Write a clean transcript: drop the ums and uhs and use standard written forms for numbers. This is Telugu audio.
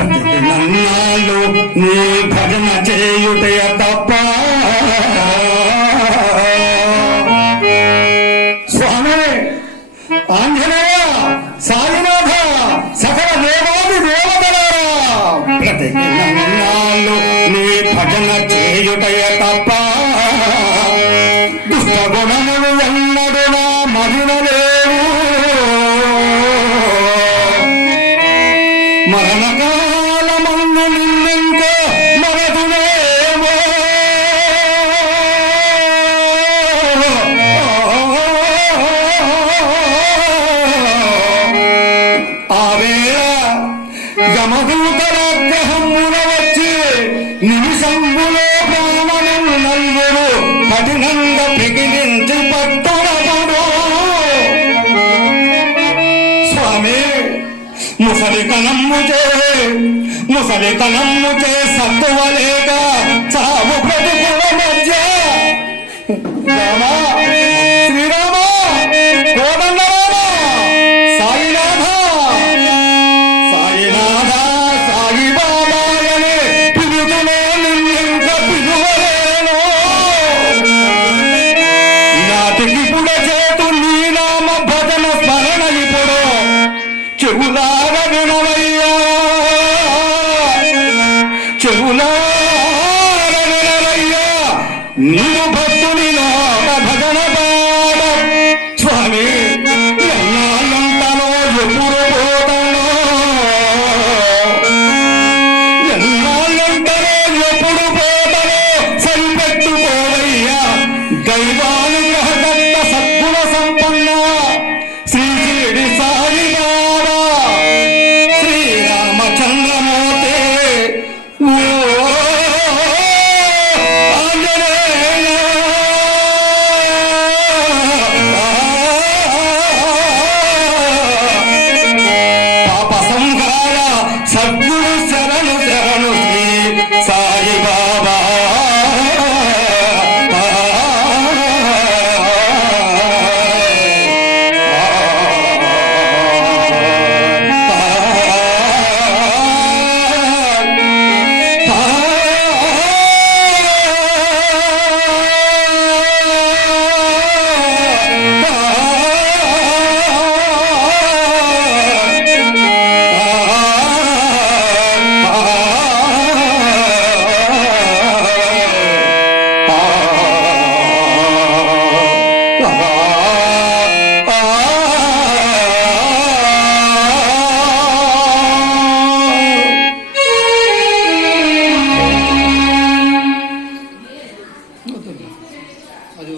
బ్రతికినన్నాళ్ళు నీ భజన చేయుటయ తప్ప స్వామి ఆంజనేయ సాయినాథ సకల దేవాది దేవతలారా బ్రతికినన్నాళ్ళు నీ భజన చేయుటయ తప్ప దుష్టగుణములు ఎన్నడు నా మరునలేవు మరణకాలమందు నిన్నెంకో మరదునేమో ఆవేళ యమదూతరాగ్రహమున వచ్చి నిమిషంబులో ప్రాణములు నలుగురు కఠినంగా పిగిలించి పట్టునప్పుడు స్వామి ముసలితనమ్ము చే సత్తువలేక చావు బ్రతుకుల మధ్య రామా శ్రీరామ కోదండరామ సాయినాథ సాయినాథ సాయిబాబాయనే పిలుతునే నిన్నెంత పిలువలేను నాటికి పుడ చేతు నీ నామ భజన స్మరణ ఇప్పుడు చెవులార వినవయ్యా చెవులార వినవయ్యా నీవు భక్తుని నామ భజన పాడ స్వామి ఎన్నాళ్ళంతలో ఎప్పుడు పోతానో ఎన్నాళ్ళంతలో ఎప్పుడు పోతానో సరిపెట్టుకోవయ్యా దైవానుగ్రహదత్త సద్గుణ సంపన్న శ్రీ శిరిడి సాయిబాబా శ్రీరామచంద్రమూర్తి ఓ ఆంజనేయ పాప సంహార సద్గురు శరణు శరణు శ్రీ సాయిబాబా అది